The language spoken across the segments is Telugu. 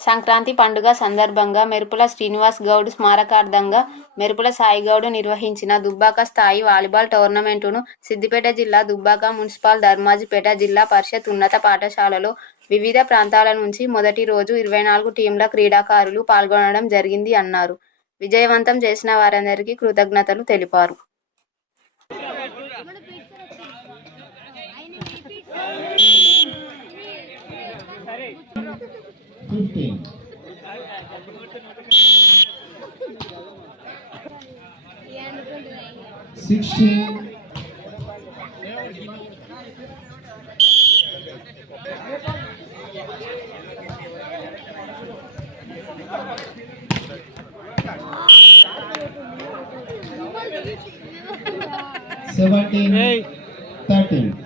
సంక్రాంతి పండుగ సందర్భంగా మెరుపుల శ్రీనివాస్ గౌడ్ స్మారకార్థంగా మెరుపుల సాయిగౌడ్ నిర్వహించిన దుబ్బాక స్థాయి వాలీబాల్ టోర్నమెంటును సిద్దిపేట జిల్లా దుబ్బాక మున్సిపల్ ధర్మాజిపేట జిల్లా పరిషత్ ఉన్నత పాఠశాలలో వివిధ ప్రాంతాల నుంచి మొదటి రోజు ఇరవై నాలుగు టీంల క్రీడాకారులు పాల్గొనడం జరిగింది అన్నారు. విజయవంతం చేసిన వారందరికీ కృతజ్ఞతలు తెలిపారు. Fifteen. Sixteen. Seventeen. Thirteen.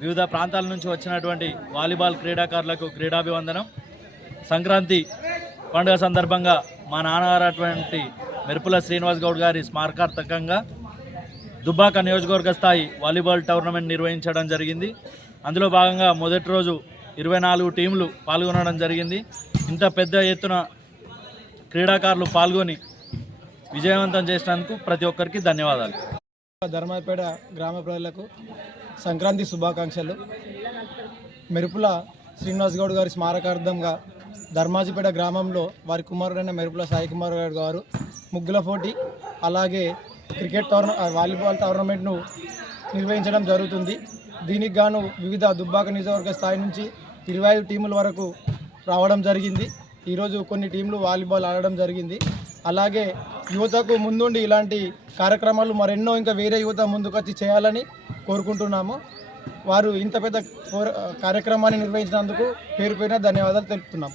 వివిధ ప్రాంతాల నుంచి వచ్చినటువంటి వాలీబాల్ క్రీడాకారులకు క్రీడాభివందనం. సంక్రాంతి పండుగ సందర్భంగా మా నాన్నగారు మెరుపుల శ్రీనివాస్ గౌడ్ గారి స్మారకార్థకంగా దుబ్బాక నియోజకవర్గ స్థాయి వాలీబాల్ టోర్నమెంట్ నిర్వహించడం జరిగింది. అందులో భాగంగా మొదటి రోజు ఇరవై నాలుగు టీంలు పాల్గొనడం జరిగింది. ఇంత పెద్ద ఎత్తున క్రీడాకారులు పాల్గొని విజయవంతం చేసినందుకు ప్రతి ఒక్కరికి ధన్యవాదాలు. ధర్మాపేట గ్రామ ప్రజలకు సంక్రాంతి శుభాకాంక్షలు. మెరుపుల శ్రీనివాస్ గౌడ్ గారి స్మారకార్థంగా ధర్మాజిపేట గ్రామంలో వారి కుమారుడైన మెరుపుల సాయి కుమార్ గౌడ్ గారు ముగ్గుల పోటీ అలాగే క్రికెట్ టోర్న వాలీబాల్ టోర్నమెంట్ను నిర్వహించడం జరుగుతుంది. దీనికి గాను వివిధ దుబ్బాక నియోజకవర్గ స్థాయి నుంచి ఇరవై ఐదు టీముల వరకు రావడం జరిగింది. ఈరోజు కొన్ని టీంలు వాలీబాల్ ఆడడం జరిగింది. అలాగే యువతకు ముందుండి ఇలాంటి కార్యక్రమాలు మరెన్నో ఇంకా వేరే యువత ముందుకొచ్చి చేయాలని కోరుకుంటున్నాము. వారు ఇంత పెద్ద కోర- కార్యక్రమాన్ని నిర్వహించినందుకు పేరు పేరున ధన్యవాదాలు తెలుపుతున్నాం